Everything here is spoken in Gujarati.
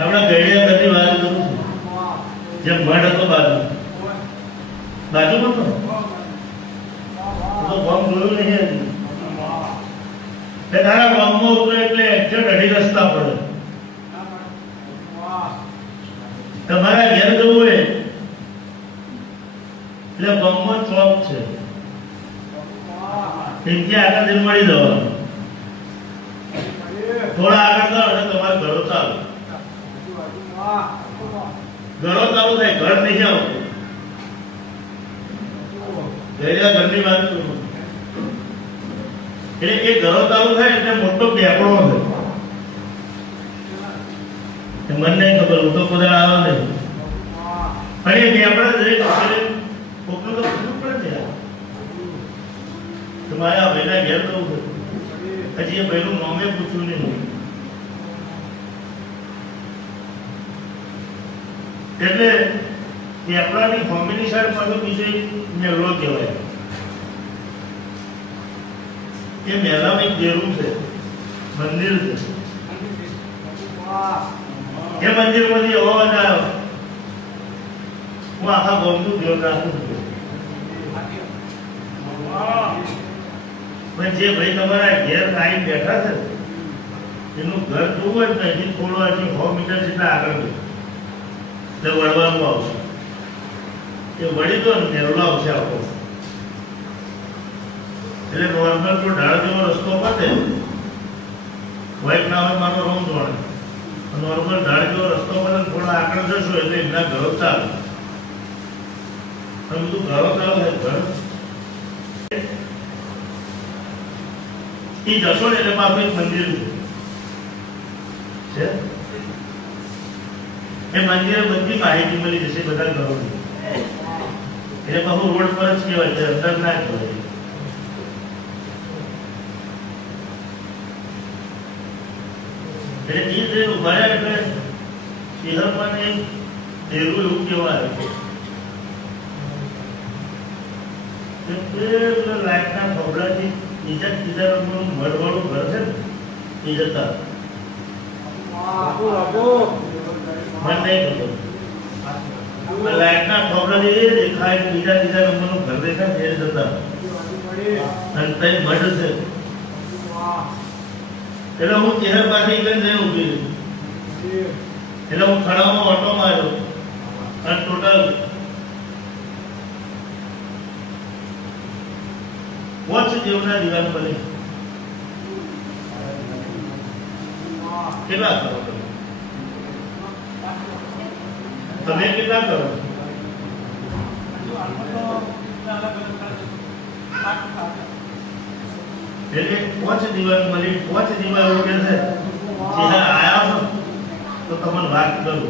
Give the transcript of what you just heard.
આપણા ગળિયા ઘરની વાત કરું છું. જેમ મઢ હતો બાજુમાં તો ગામ જોયું નહીં. તારા ગામમાં ઉતરે એટલે એક્ઝેક્ટ અઢી રસ્તા પડે. તમારા ઘેર જવું હોય એટલે ગામમાં ચોક છે, ત્યાં આગળ જઈને મળી જવાનું. થોડા આગળ જાઓ એટલે તમારે ઘરો ચાલુ થાય. ઘર નહીં આવતું. ઘરની વાત કરું એટલે એ ઘરો ચાલુ થાય એટલે મોટો બેકડો છે. મને નહીં ખબર, હું તો બધા આવ્યો નહીં. પણ એ બેકડા દરેક કોકનું તો પૂછવું પડે ને. તમારે આ ભાઈના ઘેર જવું છે, હજી એ ભાઈનું નામે પૂછ્યું નહીં. એટલે આપણાની ફોર્મની સાઈડ પાછો બીજો મેળો કહેવાય. એ મેળામાં એક દેરું છે, મંદિર છે. એ મંદિરમાંથી એવો અવાજ આવ્યો, હું આખા ગામનું ધ્યાન રાખું છું. પણ જે ભાઈ તમારા ઘેર આવીને બેઠા છે એનું ઘર જોવું જ નહીં. થોડો હજી 100 મીટર જેટલા આગળ એટલે વળવાનું આવશે. એ વળી તો નેરોલા આવશે આખો. એટલે નોર્મલ તો ઢાળ જેવો રસ્તો પતે વાઇટ ના હોય મારો રોમ જોડે. નોર્મલ ઢાળ જેવો રસ્તો પતે થોડા આગળ જશો એટલે એમના ઘરો ચાલે. બધું ઘરો ચાલુ થાય. ઘર એ જશો ને એટલે પાછું એક મંદિર છે. એ મંદિરે બધી માહિતી મળી જશે બધા ઘરોની. એટલે પાછું રોડ પર જ કહેવાય છે, અંદર ના કહેવાય. એટલે એ જે ઉભા એટલે શહેરમાં એક દેરું એવું કહેવાય કે લાઈટના થોબડાથી બીજા ત્રીજા નંબરનું મળવાળું ઘર છે ને એ જતા મને નહીં ખબર. લાઈટના થોબડાથી એ દેખાય બીજા ત્રીજા નંબરનું ઘર દેખાય એ જતા. અને ત્યાં મઢ છે. એટલે હું ચહેર પાસે જઈને ઉભી રહી. એટલે હું ખડામાં ઓટો માર્યો અને ટોટલ 5 જેવના દીવાન બની. કેટલા કરો તમે કેટલા કરો? એટલે 5 દીવાન મળી. 5 દીવાન કે છે. જ્યાં આવ્યા છો તો તમને વાત કરું.